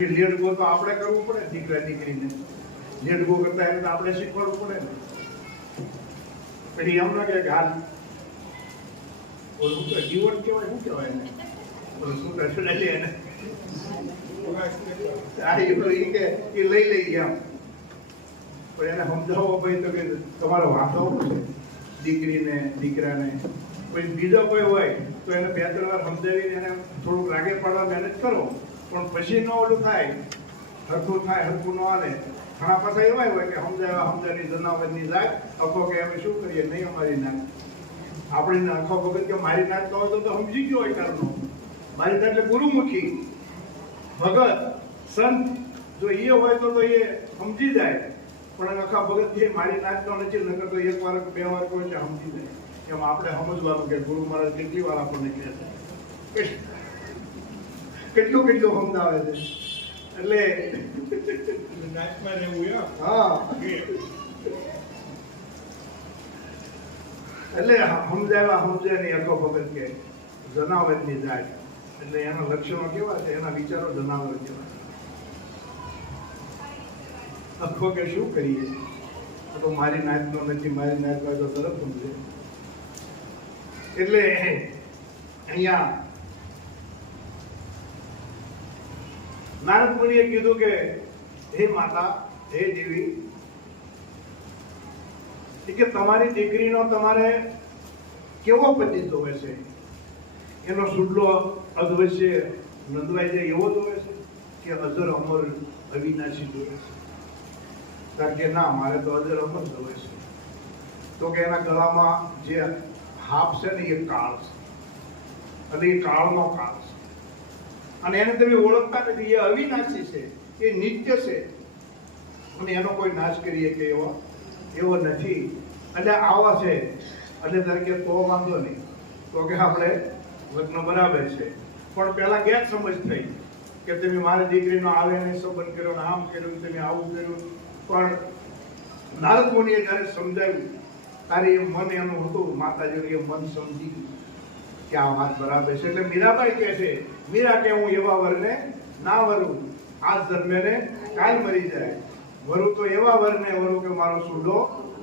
લેડગો તો આપણે કરવું પડે, દીકરા દીકરીને લેડગો કરતા એને તો આપણે શીખવાડવું પડે ને. પછી એમ ના કે હાલ ઓલું તો જીવન કહેવાય, શું કહેવાય એને, ઓલું શું કહે લે એને એ લઈ લઈ ગયા. પણ એને સમજાવો ભાઈ તો કે તમારો વાંધો છે દીકરીને દીકરાને. કોઈ બીજો કોઈ હોય તો એને 2-3 વાર સમજાવીને એને થોડુંક રાગે પાડવા મહેનત કરો, પણ પછી ન ઓલું થાય, હરખું થાય, હરખું ન હાલે. ઘણા પાછા એવા હોય કે સમજાવી જનાવરની જાત અખો કે અમે શું કરીએ, નહીં અમારી નાત. આપણી આખો વખત કે મારી નાત કહો તો સમજી ગયો હોય કારણો. મારી નાત એટલે ગુરુમુખી ભગત સંત જો એ હોય તો એ સમજી જાય. પણ આખા ભગત જે મારી નાત તો નથી, નકર તો 1 વાર 2 વાર કોઈ સમજી જાય. એમ આપણે સમજવાનું કે ગુરુ મહારાજ કેટલી વાર આપણને કહે છે, કેટલું સમજાવે છે. એટલે હા, એટલે સમજાય નહીં આખો ભગત કે જનાવરની જાય. એટલે એના લક્ષણો કેવા છે, એના વિચારો જનાવર કેવા. આખો કે શું કરીએ, તો મારી નાતનો નથી, મારી નાત હોય તો તરત સમજે. એટલે અહીંયા નારદ મુનિએ કીધું કે હે માતા, હે દેવી, કે તમારી દીકરીનો તમારે કેવો પતિ જોવે છે? એનો સુડલો અધવશ્ય નંદવાઈ જાય એવો જોવે છે કે અજર અમર અવિનાશી જોવે છે? કારણ કે ના, મારે તો અજર અમર જોવે છે. તો કે એના ગળામાં જે હાફ છે ને એ કાળ છે, અને એ કાળનો કાળ છે, અને એને તમે ઓળખતા નથી. એ અવિનાશી છે, એ નિત્ય છે, અને એનો કોઈ નાશ કરીએ કે એવો નથી. એટલે આવા છે એટલે તરીકે તો વાંધો નહીં, તો કે આપણે લગ્ન બરાબર છે. પણ પેલા ગેર સમજ થઈ કે તમે મારી દીકરીનો આવે ને સંબંધ કર્યો ને આમ કર્યું, તમે આવું કર્યું. પણ નારદ મુનિએ જયારે સમજાવ્યું તારે એ મન એનું હતું, માતાજી એ મન સમજી ગયું કે આ વાત બરાબર છે. એટલે મીરાબાઈ કહે છે, મીરા કે હું એવા વરને ના વરું, આ જન્મે ને કાલ મરી જાય. વરું તો એવા વરને વરું કે મારો સુડો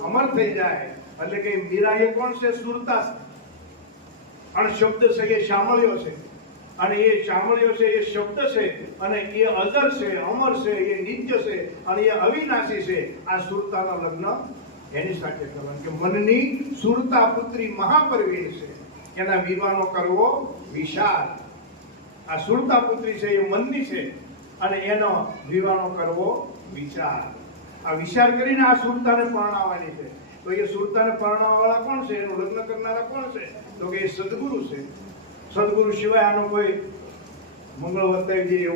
અમર થઈ જાય. એટલે કે મીરા એ કોણ છે? સુરતા. અને શબ્દ છે એ શામળિયો છે, અને એ શામળિયો છે એ શબ્દ છે, અને એ અજર છે, અમર છે, એ નિત્ય છે, અને એ અવિનાશી છે. આ સુરતાના લગ્ન એની સાથે કરવાનું કે મનની સુરતા પુત્રી મહાપરવીર છે, એના વિવાહનો કરવો વિશાળ. આ સુરતા પુત્રી છે એ મનની છે, અને એનો વિવાહનો કરવો વિચાર. આ વિચાર કરીને આ સુરતાને પરણાવવાની છે. તો એ સુરતાને પરણાવવા વાળા કોણ છે? એનું લગ્ન કરનારા કોણ છે? તો કે એ સદગુરુ છે. સદગુરુ સિવાય આનો કોઈ મંગળ વર્તાય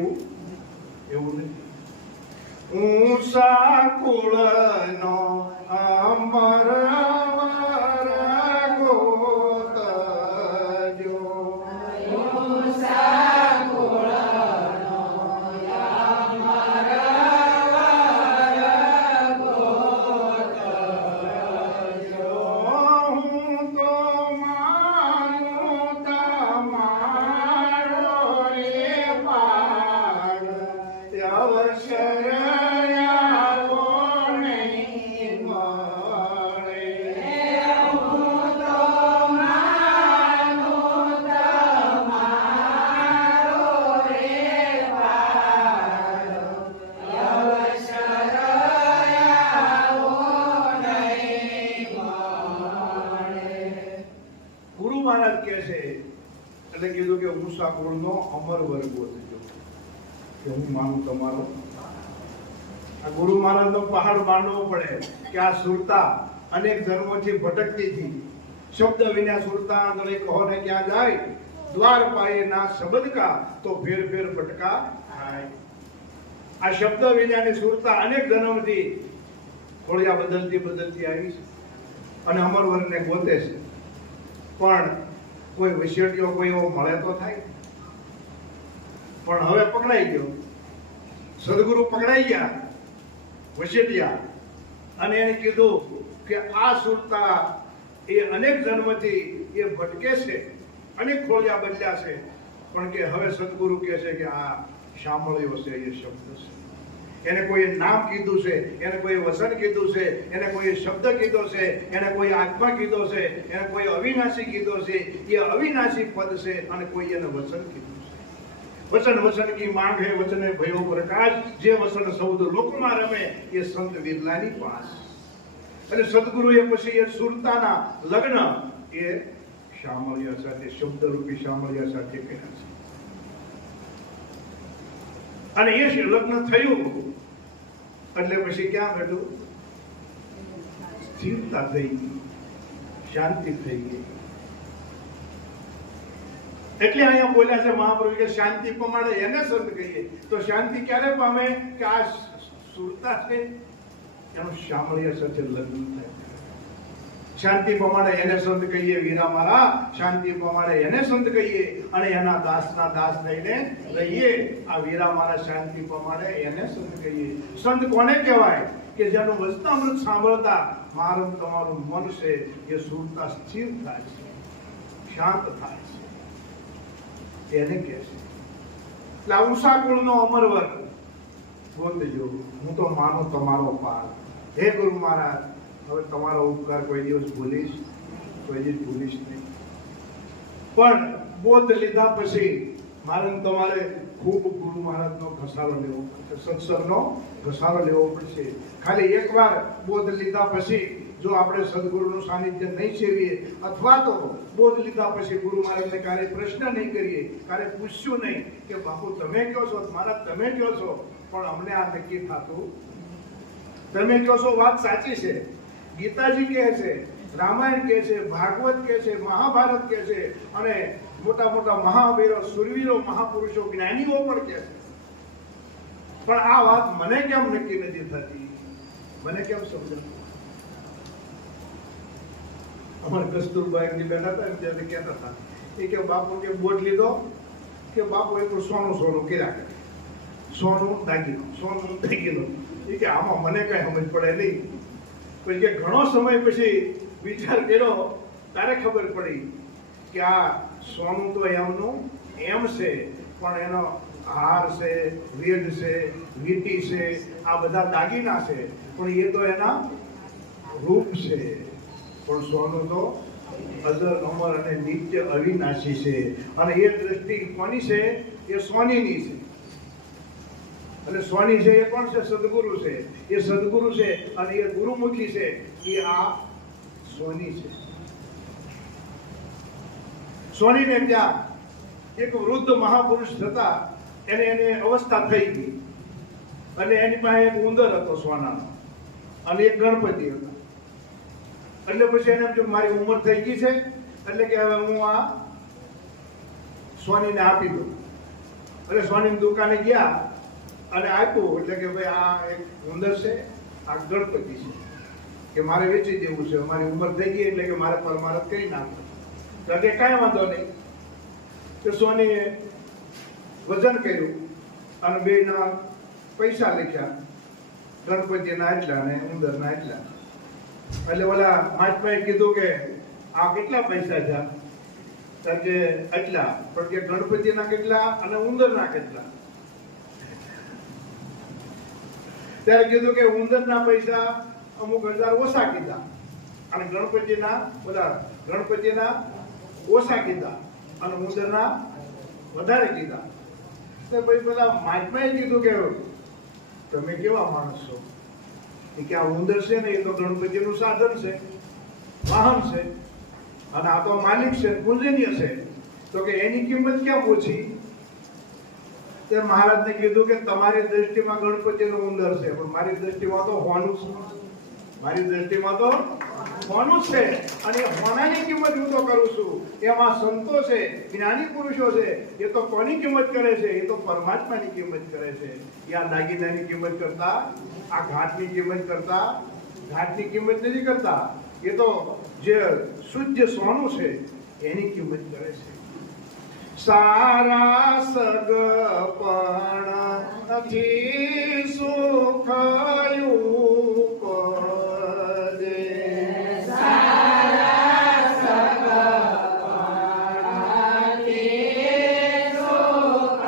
એવું નથી. ઊંચા કુળનો અમર એટલે કીધું કે ઊંચા કુળનો અમર વર્ગો થયો કે હું માનું તમારો. આ ગુરુ મહારાજનો પહાડ માંડવો પડે કે આ સુરતા અનેક જન્મોથી ભટકતી હતી. શબ્દ વિના સુરતા આંધળે કહો ને ક્યાં જાય, દ્વાર પાયે ના શબ્દ કા તો ફેર ફેર ભટકા થાય. આ શબ્દ વિનાની સુરતા અનેક જન્મથી ખોળિયા બદલતી આવી છે, અને અમર વર્ગને ગોતે છે. પણ કોઈ વિશેષીઓ કોઈ એવો મળે તો થાય. પણ હવે પકડાઈ ગયો, સદગુરુ પકડાઈ ગયા વસેટિયા, અને એને કીધું કે આ સુરતા એ અનેક જન્મથી એ ભટકે છે, અનેક ખોળિયા બદલ્યા છે, પણ કે હવે સદગુરુ કહે છે કે આ સાંભળ્યો છે એ શબ્દ છે. એને કોઈ નામ કીધું છે, એને કોઈ વચન કીધું છે, એને કોઈ શબ્દ કીધો છે, એને કોઈ આત્મા કીધો છે, એને કોઈ અવિનાશી કીધો છે. એ અવિનાશી પદ છે અને કોઈ એને વચન કીધું છે. વચન વચન કી માંગ હે વચને ભયો પ્રકાશ. જે વચન સૌદ લોકમાં રમે એ સંત વિરલાની પાસ. અને સદગુરુએ પછી એ સુરતાના લગ્ન એ શામળિયા સાથે, શબ્દરૂપી શામળિયા સાથે કર્યા છે. અને એ લગ્ન થયું એટલે પછી ક્યાં બેઠું? સ્થિરતા થઈ ગઈ, શાંતિ થઈ ગઈ. એટલે અહીંયા બોલ્યા છે મહાપ્રભુ કે શાંતિ પમાડે એને સંત કહીએ. તો શાંતિ ક્યારે પામે? કે આ સુરતા છે એનું શામળિયા સાથે લગ્ન થાય. શાંતિ પમાડે એને સંત કહીએ વીરા મારા, શાંતિ પમાડે એને સંત કહીએ અને એના દાસના દાસ થઈને રહીએ. આ વીરા મારા શાંતિ પમાડે એને સંત કહીએ. સંત કોને કહેવાય? કે જેનું વચનામૃત સાંભળતા મારું તમારું મન છે એ સુરતા સ્થિર થાય છે, શાંત થાય છે, એને કહે છે. એટલે આ ઉષા કુળનો અમરવર બોલજો, હું તો માનું તમારો પાર. હે ગુરુ મહારાજ, હવે તમારો ઉપકાર કોઈ દિવસ ભૂલીશ, કોઈ દિવસ ભૂલીશ નહીં. પણ બોધ લીધા પછી મારે તમારે ખૂબ ગુરુ મહારાજનો ઘસારો લેવો પડશે, સત્સંગનો ઘસારો લેવો પડશે. ખાલી એકવાર બોધ લીધા પછી જો આપણે સદગુરુનું સાનિધ્ય નહીં સેવીએ અથવા તો બોધ લીધા પછી ગુરુ મહારાજને ક્યારે પ્રશ્ન નહીં કરીએ, ક્યારે પૂછ્યું નહીં કે બાપુ તમે કહો છો, મહારાજ તમે કહો છો, પણ અમને આ નક્કી થતું. તમે કહો છો વાત સાચી છે, ગીતાજી કહે છે, રામાયણ કહે છે, ભાગવત કહે છે, મહાભારત કહે છે અને મોટા મોટા મહાવીરો, સુરવીરો, મહાપુરુષો, જ્ઞાનીઓ પણ કહે છે. પણ આ વાત મને કેમ નક્કી નથી થતી? મને કેમ સમજાતું? અમારે કસ્તુરબા એક બેઠા હતા ત્યારે કહેતા હતા એ કે બાપુ કે બોટ લીધો કે બાપુ એટલું સોનું સોનું કર્યા કરે, સોનું દાગીનો, સોનું દાગીનો. એ કે આમાં મને કઈ સમજ પડે નહીં. પછી કે ઘણો સમય પછી વિચાર કર્યો ત્યારે ખબર પડી કે આ સોનું તો એમનું એમ છે, પણ એનો હાર છે, વેદ છે, વીંટી છે, આ બધા દાગીના છે, પણ એ તો એના રૂપ છે. પણ સોનું તો અજર અમર અને નિત્ય અવિનાશી છે. અને એ દ્રષ્ટિ કોની છે? એ સોનીની છે. અને સોની છે એ કોણ છે? સદગુરુ છે. એ સદગુરુ છે અને એ ગુરુમુખી છે. એ આ સોની છે. સોનીને ત્યાં એક વૃદ્ધ મહાપુરુષ થતા એને અવસ્થા થઈ ગઈ અને એની પાસે એક ઉંદર હતો સોનાનો અને એક ગણપતિ હતો. એટલે પછી એને જો મારી ઉંમર થઈ ગઈ છે એટલે કે હવે હું આ સોનીને આપી દઉં. એટલે સોનીની દુકાને ગયા અને આપ્યું. એટલે કે ભાઈ આ એક ઉંદર છે, આ ગણપતિ છે, કે મારે વેચી દેવું છે, મારી ઉંમર થઈ ગઈ એટલે કે મારે પરમારથ કરી નાખવું. તો કે કાંઈ વાંધો નહીં. તો સોનીએ વજન કર્યું અને બેના પૈસા લખ્યા, ગણપતિના એટલા ને ઉંદરના એટલા. એટલે ઓલા મહાત્માએ કીધું કે આ કેટલા પૈસા છે? કારણ કે એટલા. પણ કે ગણપતિના કેટલા અને ઉંદરના કેટલા? ત્યારે કીધું કે ઉંદરના પૈસા અમુક હજાર ઓછા કીધા અને ગણપતિના ઓછા કીધા અને ઉંદરના વધારે કીધા. તો ભાઈ પેલા મહાત્માએ કીધું કે તમે કેવા માણસ છો? કે આ ઉંદર છે ને એ તો ગણપતિનું સાધન છે, વાહન છે, અને આ તો માલિક છે, પૂજનીય છે, તો કે એની કિંમત કેમ ઓછી? તે મહારાજને કીધું કે તમારી દ્રષ્ટિમાં ગણપતિનું ઉંદર છે, પણ મારી દ્રષ્ટિમાં તો હોનું છે. મારી દ્રષ્ટિમાં તો હોનું છે અને હોનાની કિંમત હું તો કરું છું. એમાં સંતો છે, જ્ઞાની પુરુષો છે, એ તો કોની કિંમત કરે છે? એ તો પરમાત્માની કિંમત કરે છે. એ આ દાગીનાની કિંમત કરતા, આ ઘાટની કિંમત કરતા, ઘાટની કિંમત નથી કરતા. એ તો જે શુદ્ધ સોનું છે એની કિંમત કરે છે. સારા સગપણ નથી સુખયું પદે, સારા સગપણ નથી સુખયું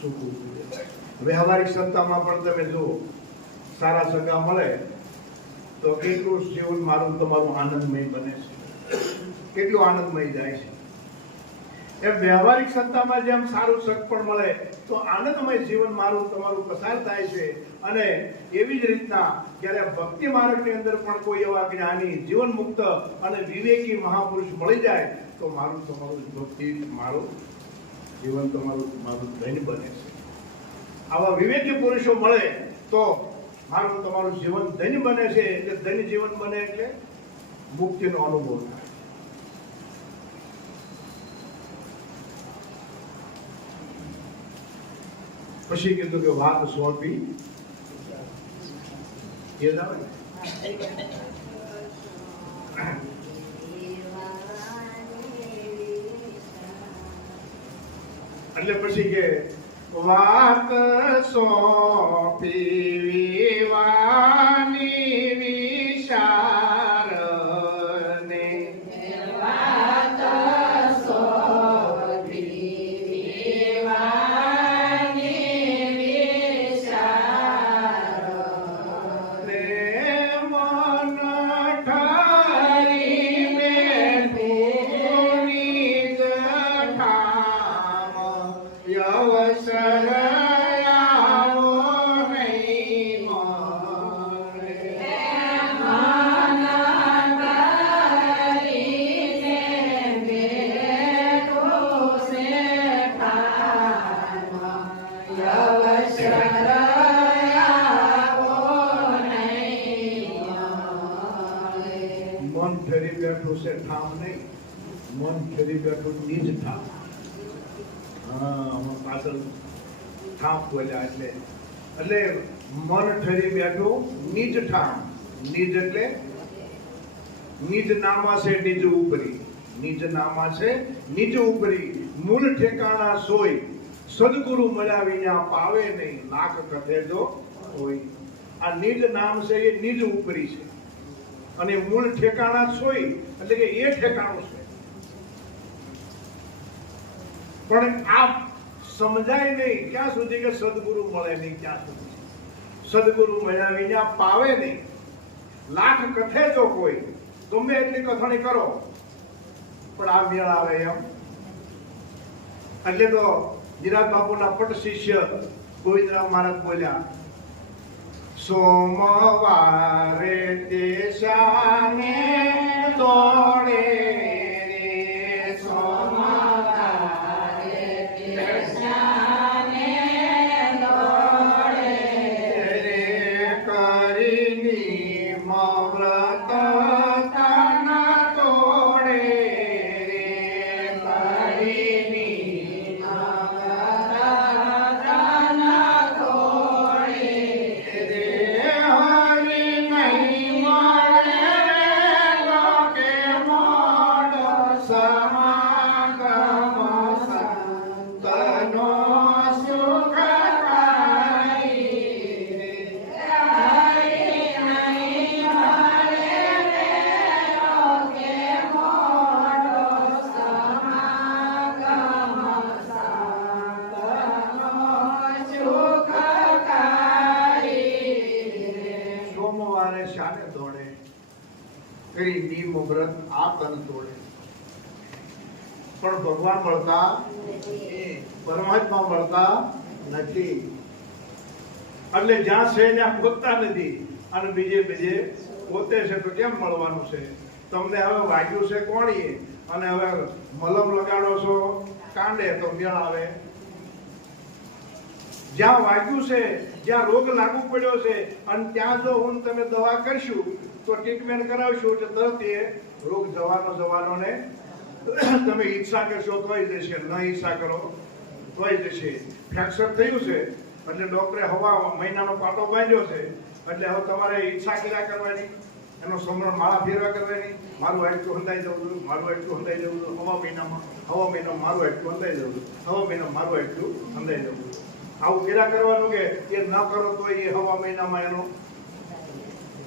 સૂકું પૂજે. વ્યવહારિક સત્તામાં પણ તમે જુઓ, સારા સગા મળે તો કેટલું જીવન મારું તમારું આનંદમય બને છે, કેટલું આનંદમય જાય છે. એમ વ્યવહારિક સત્તામાં જેમ સારું સગ પણ મળે તો આનંદમય જીવન મારું તમારું પસાર થાય છે. અને એવી જ રીતના જ્યારે ભક્તિ માર્ગની અંદર પણ કોઈ એવા જ્ઞાની જીવન મુક્ત અને વિવેકી મહાપુરુષ મળી જાય તો મારું તમારું ભક્તિ મારું જીવન મારું ધન્ય બને છે. આવા વિવેકી પુરુષો મળે તો મારું તમારું જીવન ધન્ય બને છે. એટલે ધન્ય જીવન બને એટલે મુક્તિનો અનુભવ થાય. પછી કીધું કે વાત સોંપી એ જ આવે ને. એટલે પછી કે વાત સોંપી વિવાની વિચારને વાત સોંપી વિવાની વિચારને મન ઠારી બેઠુની જઠામ યવસર આવો નહીં મળે. મન ફેરી બેઠું છે ઠામ નહીં, મન ફેરી બેઠું નિજ ઠામ. પાછળ ઠામ બોલ્યા એટલે મન ઠરી બેઠું નિજ ઠામ. નિજ એટલે નિજ નામા છે નિજ ઉપરી, નિજ નામા છે નિજ ઉપરી. મૂળ ઠેકાણા સોય સદગુરુ મળ્યા વિના પાવે નહીં, લાખ કથે જો હોય. આ નિજ નામ છે એ નિજ ઉપરી છે અને મૂળ ઠેકાણા સોય એટલે કે એ ઠેકાણું છે. પણ આ સમજાય નહીં ક્યાં સુધી કે સદગુરુ મળે નહીં, ક્યાં સુધી સદગુરુ મળ્યા વિના પાવે નહીં. લાખ કથે જો કોઈ, ગમે એટલી કથાણી કરો પણ આ મેળ આવે એમ. એટલે તો જીરાજ બાપુના પટ શિષ્ય ગોવિંદરામ મહારાજ બોલ્યા, સોમવારે તે શાને દોડે રે, સોમવારે તે શાને દોડે રે, કરીની મવ્રત તન તોડે રે, કરીની મવ્રત તન તોડે રે. હરિ નહીં મળે લોકે મોડો સમાગમ સંતનો સુખ કાઈ રે. હરિ નહીં મળે લોકે મોડો સમાગમ સંતનો સુખ કાઈ રે. સોમવારે શાને દોડે, કરી નિયમ વ્રત આ તન તોડે. પણ ભગવાન મળતા, પરમાત્મા મળતા નથી. એટલે જ્યાં છે ત્યાં ગોતતા નથી અને બીજે પોતે છે તો કેમ મળવાનું છે? તમને હવે વાગ્યું છે કોણીએ અને હવે મલમ લગાડો છો કાંડે તો મેળ આવે. જ્યાં વાગ્યું છે, જ્યાં રોગ લાગુ પડ્યો છે અને ત્યાં જો હું તમે દવા કરશું તો ટ્રીટમેન્ટ કરાવશું એટલે તરત એ રોગ જવાનો ને તમે ઈચ્છા કરશો તોય જશે, ન ઈચ્છા કરો તોય જશે. ફ્રેક્ચર થયું છે એટલે ડોક્ટરે હવા મહિનાનો પાટો બાંધ્યો છે એટલે હવે તમારે ઈચ્છા કર્યા કરવાની, એનો સમરણ માળા ફેરવા કરવાની. મારું આટલું હંધાઈ જવું છું, મારું આટલું હંધાઈ જવું છું, હવા મહિનામાં મારું આટલું હંધાઈ જવું છું, હવા મહિનામાં મારું આટલું હંધાઈ જવું છું. આવું કર્યા કરવાનું કે એ ન કરો તો એ હવા મહિનામાં એનો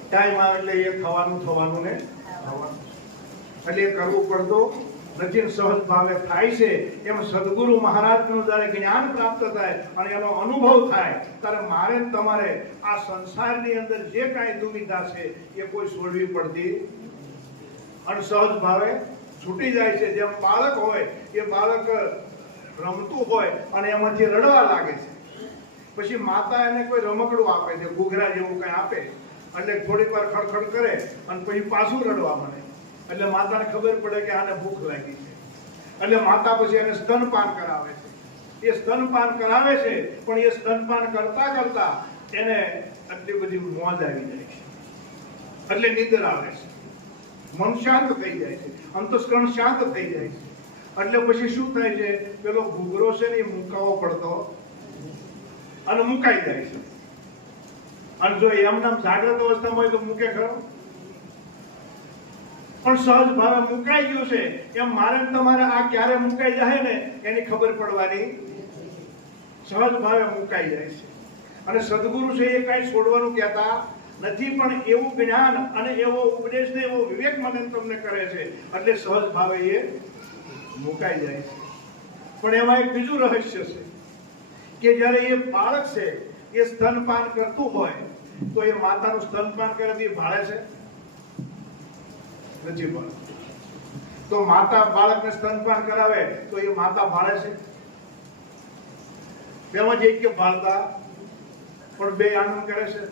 ટાઈમ આવે એટલે એ થવાનું ને થવાનું. એટલે એ કરવું પડતું નથી સહજ ભાવે થાય છે. એમ સદગુરુ મહારાજનું જ્યારે જ્ઞાન પ્રાપ્ત થાય અને એનો અનુભવ થાય ત્યારે મારે ને તમારે આ સંસારની અંદર જે કાંઈ દુવિધા છે એ કોઈ છોડવી પડતી અને સહજ ભાવે છૂટી જાય છે. જેમ બાળક હોય એ બાળક રમતું હોય અને એમાંથી રડવા લાગે છે, પછી માતા એને કોઈ રમકડું આપે છે, ઘૂઘરા જેવું કંઈ આપે, એટલે થોડીક વાર ખડખડ કરે અને પછી પાછું રડવા માંડે. એટલે માતાને ખબર પડે કે આને ભૂખ લાગી છે, એટલે માતા પછી એને સ્તનપાન કરાવે છે. એ સ્તનપાન કરાવે છે, પણ એ સ્તનપાન કરતા કરતા એને આટલી બધી મોજ આવી જાય છે, એટલે નિંદર આવે છે, મન શાંત થઈ જાય છે, અંતસ્કરણ શાંત થઈ જાય છે. એટલે પછી શું થાય છે, પેલો ઘૂઘરો છે ને એ મુકાવો પડતો અને મુકાઈ જાય છે. અને જો એમનામ જાગ્રત અવસ્થામાં હોય તો મૂકે ખરો, પણ સહજ ભાવે મુકાઈ ગયું છે. એમ મારે તમારે આ ક્યારે મુકાઈ જાય ને એની ખબર પડવાની, સહજ ભાવે મુકાઈ જાય છે. અને સદગુરુ છે એ કઈ છોડવાનું કહેતા નથી, પણ એવું જ્ઞાન અને એવો ઉપદેશ ને એવો વિવેક મને તમને કરે છે એટલે સહજ ભાવે એ મુકાઈ જાય છે. પણ એમાં એક બીજું રહસ્ય છે કે જ્યારે એ બાળક છે એ સ્તનપાન કરતું હોય તો એ માતાનું સ્તનપાન કરે તો એ ભાળે છે નથી ભાળતું. તો માતા બાળકને સ્તનપાન કરાવે તો એ માતા ભાળે છે, બેમાં એક કે ભાળતા પણ બે આનંદ કરે છે.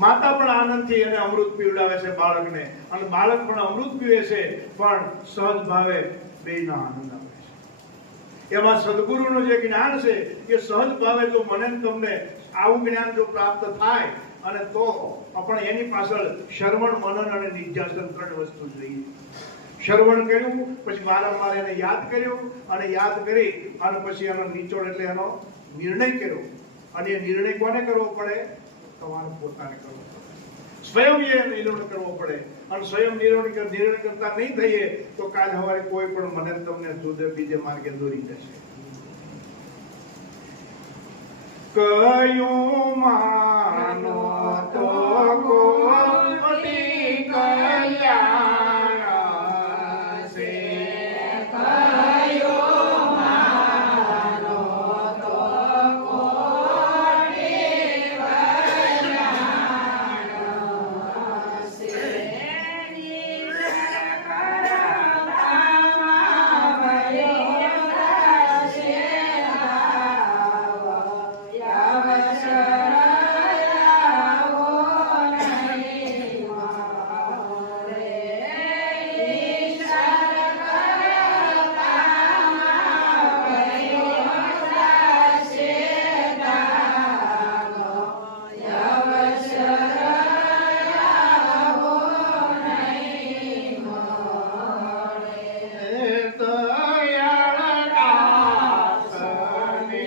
માતા પણ આનંદથી એને અમૃત પીવડાવે છે બાળકને, અને બાળક પણ અમૃત પીવે છે, પણ સહજ ભાવે બેયનો આનંદ આવે છે. એમાં સદગુરુનું જે જ્ઞાન છે એ સહજ ભાવે જો મને તમને આવું જ્ઞાન જો પ્રાપ્ત થાય અને તો આપણે એની પાછળ શ્રવણ, મનન અને નિધ્યાસન 3 વસ્તુ જોઈએ. શ્રવણ કર્યું, પછી વારંવાર એને યાદ કર્યું, અને યાદ કરી અને પછી એનો નિચોડ એટલે એનો નિર્ણય કર્યો. અને એ નિર્ણય કોને કરવો પડે? તમારે પોતાને કરવો પડે, સ્વયં એ નિર્ણય કરવો પડે. અને સ્વયં નિર્ણય કરતા નહીં થઈએ તો કાલ સવારે કોઈ પણ મને તમને જુદે બીજે માર્ગે દોરી જશે. કયું માનો તો કોટી કલ્યાણ છે, કયો માનો તો કોટી કલ્યાણ છે. નિર્જર કરતામાં ભયો થશે ભાવ, અવસર આવો નહીં મળે. ઈશ્વર કરતામાં ભયો થશે ભાવ, અવસર આવો નહીં મળે. દયાળ દાસને આશા છે પરી,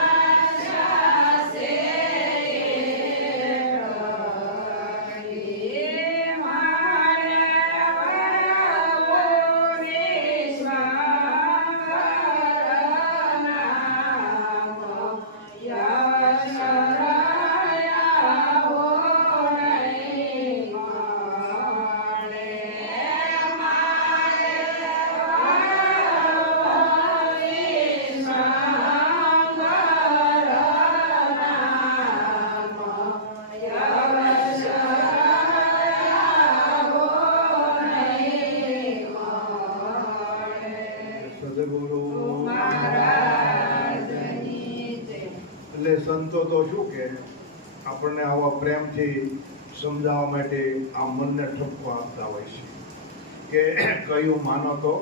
દયાદાસની આશા છે પરી. મારે વરવો વિશ્વાસનામ, યશર આવો નહીં મળે. મારે વરવો વિશ્વાસનામ, યશર આવો નહીં મળે. સદગુરુ મહારાજની જય. એટલે સંતો તો શું કે આપણને આવા પ્રેમથી સમજાવવા માટે આ મનને ઠપકો આપતા હોય છે કે કયું માનો તો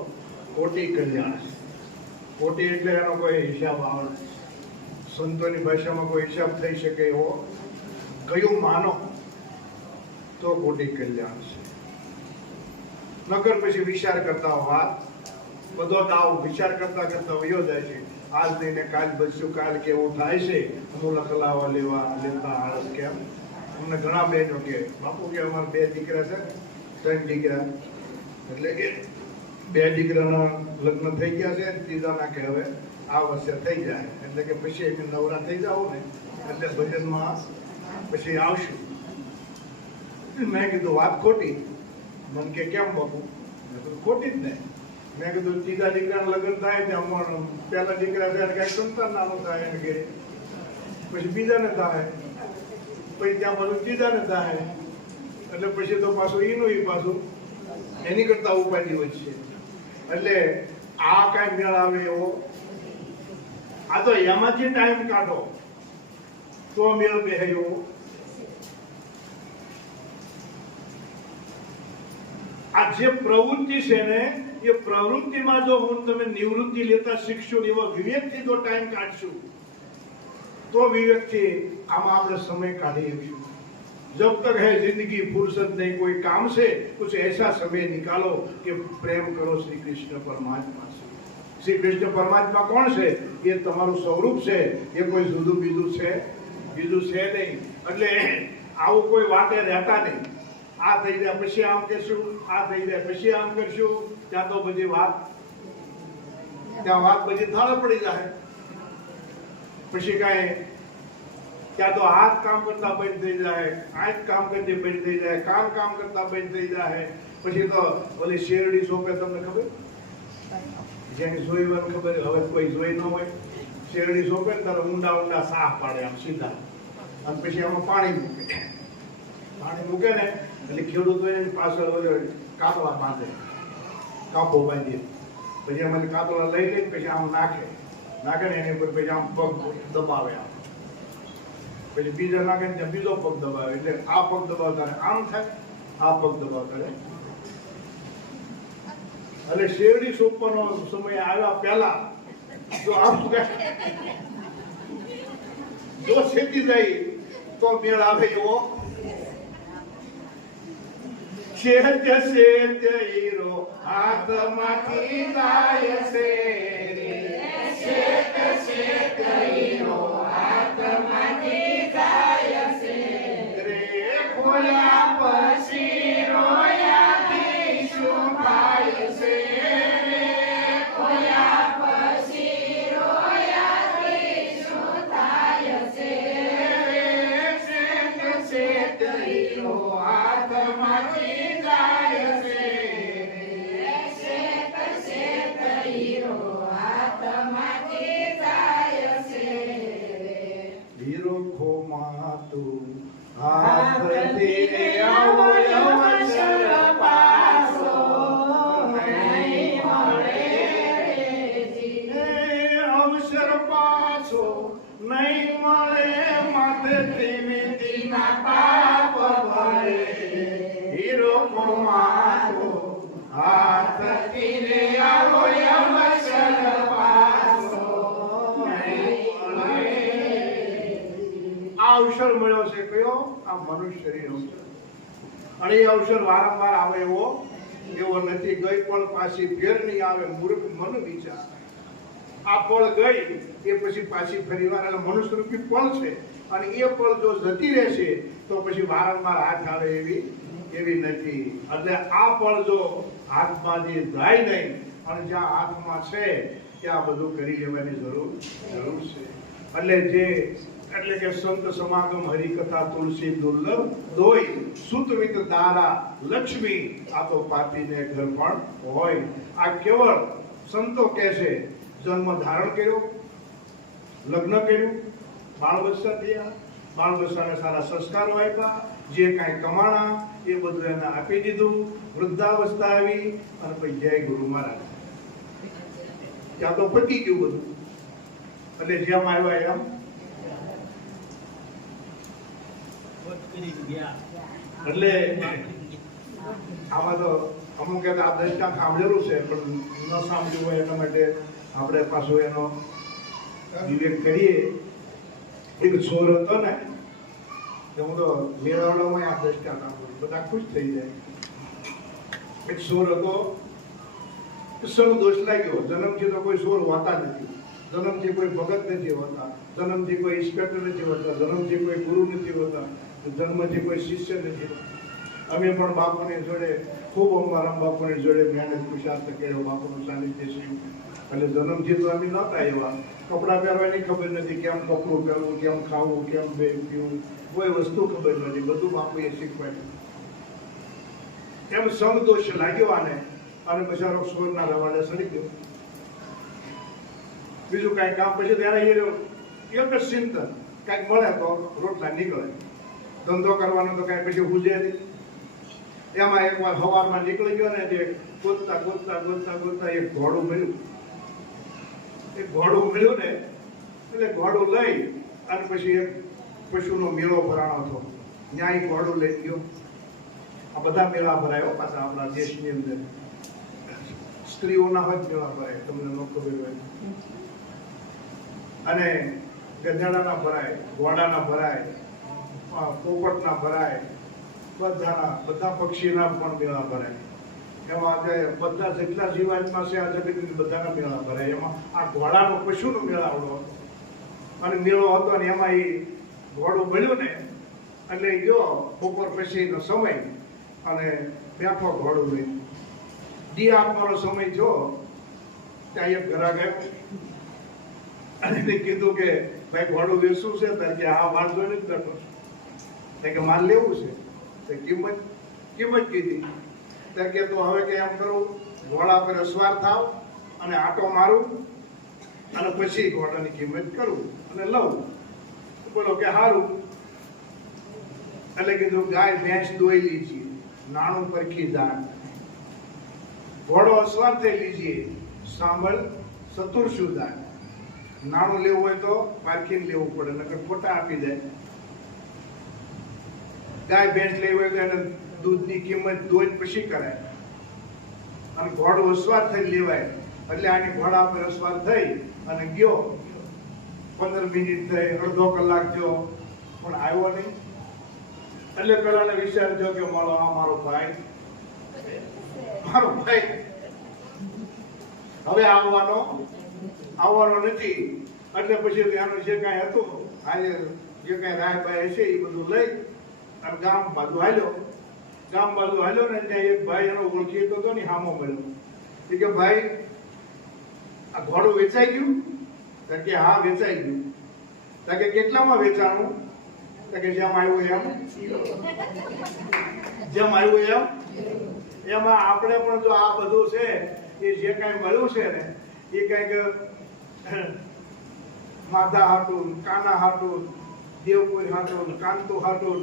કોટી કલ્યાણ છે. કોટી એટલે એનો કોઈ હિસાબ આવે નહીં. સંતોની ભાષામાં કોઈ હિસાબ થઈ શકે એવો કયું માનો તો કોટી કલ્યાણ છે. નકર પછી વિચાર કરતા વાત બધો દાવ વિચાર કરતા કરતા વયો જાય છે. આજ લઈને કાલ બચ્યું, કાલ કેવું થાય છે, હું લખલાવા લેતા આળસ કેમ. અમને ઘણા બહેનો કે બાપુ કે અમારા 2 દીકરા છે, 3 દીકરા, એટલે કે બે દીકરાના લગ્ન થઈ ગયા છે, ત્રીજાના કે હવે આ વર્ષે થઈ જાય એટલે કે પછી એમ નવરા થઈ જાઓ ને એટલે ભજનમાં પછી આવશું. મેં કીધું વાત ખોટી. મને કે કેમ બાપુ? મેં કીધું ખોટી જ ને. મેં કીધું ત્રીજા દીકરાના લગ્ન થાય ત્યાં પહેલા દીકરા થાય કઈ સંતાન નાનું થાય એને કે પછી બીજાને થાય, પછી ત્યાં પાછું ત્રીજાને થાય એટલે પછી તો પાછું એનું એ પાછું એની કરતા ઉપાધિ વધશે. એટલે આ કાંઈ મેળ આવે એવો આ તો એમાંથી ટાઈમ કાઢો તો મેળ બેહે એવો. આ જે પ્રવૃત્તિ છે ને એ પ્રવૃત્તિમાં જો હું તમે નિવૃત્તિ લેતા શીખશું ને એવા વિવેકથી જો ટાઈમ કાઢશું તો વિવેકથી આમાં આપણે સમય કાઢી શકીશું. जब तक है जिंदगी फुर्सत नहीं कोई काम से कुछ ऐसा समय निकालो कि प्रेम करो श्री कृष्ण परमात्मा से. श्री कृष्ण परमात्मा कौन છે? એ તમારું સ્વરૂપ છે. એ કોઈ જુદું બીજું છે નહીં. એટલે આવું કોઈ વાતે રહેતા નહીં. આ થઈ જાય પછી આમ કરશું, આ થઈ જાય પછી આમ કરશું, ત્યાં તો બધી વાત બધી થાળે પડી જાય. પછી કાંઈ ત્યાં તો હાથ કામ કરતા બંધ થઈ જાય, આંખ કામ કરતી બંધ થઈ જાય, કામ કરતા બંધ થઈ જાય. પછી તો ઓલી શેરડી સોંપે, તમને ખબર? જેની જોઈ હોય ખબર, હવે કોઈ જોઈ ન હોય. શેરડી સોંપે ને ત્યારે ઊંડા સાફ પાડે આમ સીધા, અને પછી આમાં પાણી મૂકે ને એટલે ખેડૂતો એની પાછળ કાતલા બાંધે, કાપો બાંધીએ. પછી એમાંથી કાતલા લઈ લઈને પછી આમ નાખે ને એની ઉપર પછી આમ પગ દબાવે. આમ પછી બીજા નાખે ત્યાં બીજો પગ દબાવે. એટલે આ પગ દબાવતા આમ થાય, આ પગ દબાવતા. એટલે શેરડી સોંપવાનો સમય આવ્યા પહેલા જો આમ જો શેતી જાય તો મેળ આવે એવો. શેત હીરો હાથમાંથી જાય છે, શેત હીરો હાથમાંથી જાય છે. રે ખોલ્યા પછી રોયાથી શું થાય છે? રે ખોલ્યા પછી રોયાથી શું થાય છે? રે શેત હીરો હાથમાંથી જાય છે. શેત હીરો હાથમાંથી જાય છે. હીરો ખોમાતું હાથથી આવો અવસર પાછો નહીં મળે. અવસર પાછો નહીં મળે. માથે ધીમેના પાપ ભરે. હીરો ખોમાતો હાથથી આવો અવસર પાછો નહીં મળે. આ અવસર મળ્યો છે કયો? આ મનુષ્ય શરીર અવસર. અને એ અવસર વારંવાર આવે એવો નથી. ગઈ પણ પાછી ફેર નહીં આવે. મૂર્ખ મન વિચાર. આ પળ ગઈ એ પછી પાછી ફરીવાર એટલે મનુષ્ય રૂપી પળ છે. અને એ પળ જો જતી રહેશે તો પછી વારંવાર હાથ આવે એવી નથી. એટલે આ પળ જો હાથમાંથી જાય નહીં અને જ્યાં હાથમાં છે ત્યાં બધું કરી લેવાની જરૂર છે. એટલે કે સંત સમાગમ હરિકથા તુલસી દુર્લભ દોય સુતવિત દારા લક્ષ્મી. આ તો પાપીને ઘર પણ હોય. આ કેવળ સંતો કહે છે. જન્મ ધારણ કર્યો, લગ્ન કર્યું, બાળ બચ્ચા થયા, બાળ બચ્ચાને સારા સંસ્કારો આપ્યા, જે કાંઈ કમાણા એ બધું એને આપી દીધું. વૃદ્ધાવસ્થા આવી અને પછી જય ગુરુ મહારાજ. ત્યાં તો પતી ગયું બધું. એટલે જેમ આવ્યા એમ. એટલે આમાં તો અમુક આ દ્રષ્ટા સાંભળેલું છે પણ ન સાંભળ્યું હોય એના માટે આપણે પાછું એનો વિવેક કરીએ. એક છોર હતો ને, હું તો મેળાવડામાં આ દ્રષ્ટા સાંભળ્યું, બધા ખુશ થઈ જાય. એક છોર હતો, સૌ દોષ લાગ્યો. જન્મથી તો કોઈ છોર હોતા નથી, જન્મથી કોઈ ભગત નથી હોતા, જન્મથી કોઈ ઇન્સ્પેક્ટર નથી હોતા, જન્મથી કોઈ ગુરુ નથી હોતા, જન્મથી કોઈ શિષ્ય નથી હોતા. અમે પણ બાપુની જોડે ખૂબ અમારા બાપુની જોડે મહેનત પુરુષાર્થ કર્યો, બાપુનું સાનિધ્ય છે. એટલે જન્મથી તો અમે નહોતા એવા, કપડાં પહેરવાની ખબર નથી, કેમ કપડું પહેરવું, કેમ ખાવું, કેમ પીવું, કોઈ વસ્તુ ખબર નથી, બધું બાપુએ શીખવાડ્યું. એમ સમદોષ લાગ્યો આને, અને બચારો સ્વરના રવાડે સડી ગયો. બીજું કાંઈ કામ પછી ત્યારે એક જ ચિંતન, કાંઈક મળે તો રોટલા નીકળે, ધંધો કરવાનો તો કાંઈ પછી હુજે નહીં. એમાં એકવાર સવારમાં નીકળી ગયો ને, જે ગોતતા ગોતતા ગોતતા ગોતતા એક ઘોડું મળ્યું. એ ઘોડું મળ્યું ને એટલે ઘોડું લઈ અને પછી એક પશુનો મેળો ભરાણો હતો, ત્યાં એ ઘોડું લઈ ગયો. આ બધા મેળા ભરાયો પાછા આપણા દેશની અંદર, સ્ત્રીઓના જ મેળા ભરાય, તમને ન ખબર હોય. અને ગધેડાના ભરાય, ઘોડાના ભરાય, પોપટના ભરાય, બધા પક્ષીના પણ મેળા ભરાય. એમાં આજે બધા જેટલા જીવાતમાં છે આ જગતની બધાના મેળા ભરાય. એમાં આ ઘોડાનો પશુનો મેળાવડો હતો, અને મેળો હતો ને એમાં એ ઘોડું મળ્યું ને એટલે ગયો બપોર પછીનો સમય, અને બેઠો ઘોડું લઈ. દી આપવાનો સમય થયો ત્યાં એક ગ્રાહક આવ્યો અને એને કીધું કે ભાઈ ઘોડું વેચવું છે? ત્યારે કે આ વાંધો નથી બેઠો કે માલ લેવું છે. કિંમત કીધી. ત્યારે કે તો હવે કે એમ કરું, ઘોડા પર અસવાર થાવ અને આટો મારું અને પછી ઘોડાની કિંમત કરું અને લઉં. બોલો કે સારું. એટલે કીધું ગાય ભેંસ દોઈ લીજીએ, નાણું પરખી જાય, ઘોડો અસવાર થઈ લીજીએ, સાંભળ સતુર શું જાય. નાણું લેવું હોય તો પારખીને લેવું પડે, નકર ખોટા આપી દે. ગાય ભેંસ લેવી હોય તો એને દૂધની કિંમત દોઈ પછી કરાય, અને ઘોડું અસવાર થઈ લેવાય. એટલે આની ઘોડા પર અસવાર થઈ અને ગયો. 15 મિનિટ થઈ, અડધો કલાક થયો, પણ આવ્યો નહીં. એટલે પેલાને વિચાર થયો કે મારો આ મારો ભાઈ હવે આવવાનો નથી. એટલે પછી ત્યાંનું જે કાંઈ હતું, આજે જે કાંઈ રાયભાઈ હશે એ બધું લઈ અને ગામ બાજુ હાલ્યો ને ત્યાં એક ભાઈ એનો ઓળખીતો હતો ને હામો મળ્યો. કે ભાઈ આ ઘોડું વેચાઈ ગયું? કે હા વેચાઈ ગયું. કે કેટલામાં વેચાણું? કે જેમ આવ્યું એમ. એમાં આપણે પણ જો આ બધું છે એ જે કાંઈ મળ્યું છે ને એ કંઈક માધા હાટું, કાના હાટું, દેવપુર હાટું, કાંતુ હાટું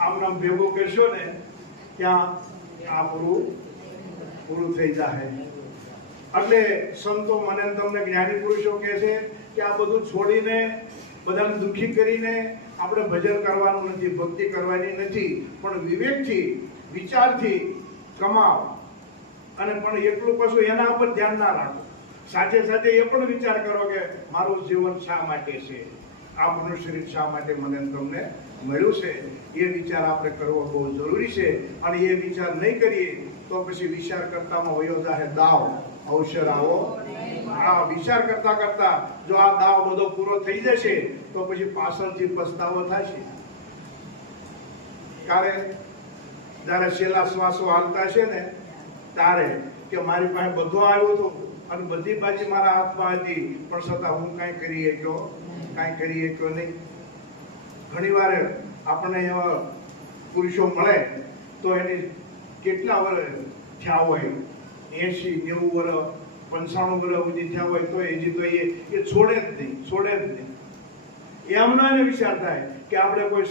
આમ નામ ભેગું કરશો ને ત્યાં આ પૂરું થઈ જાય. એટલે સંતો મને તમને જ્ઞાની પુરુષો કહે છે કે આ બધું છોડીને, બધાને દુઃખી કરીને આપણે ભજન કરવાનું નથી, ભક્તિ કરવાની નથી, પણ વિવેકથી, વિચારથી કમાવ. અને પણ એટલું પાછું એના ઉપર ધ્યાન ના રાખો. સાથે સાથે એ પણ વિચાર કરો કે મારું જીવન શા માટે છે, આ મનુષ્ય શરીર શા માટે મને તમને મળ્યું છે. એ વિચાર આપણે કરવો બહુ જરૂરી છે. અને એ વિચાર નહીં કરીએ તો પછી વિચાર કરતામાં વયો જાય દાવ, અવસર આવો. આ વિચાર કરતા કરતા જો આ દાવ બધો પૂરો થઈ જશે તો પછી પાછળથી પસ્તાવો થશે. જ્યારે છેલ્લા શ્વાસો હાલતા છે ને ત્યારે કે મારી પાસે બધું આવ્યું હતું અને બધી બાજી મારા હાથમાં હતી, પણ છતાં હું કાંઈ કરી શક્યો નહીં. ઘણી વાર આપણને એવા પુરુષો મળે તો એને કેટલા વર્ષ થયા હોય, 80, 90 વર્ષ, 95 વર્ષ સુધી થયા હોય તો હજી તો એ છોડે જ નહીં. એમનો એને વિચાર થાય કે આપણે કોઈ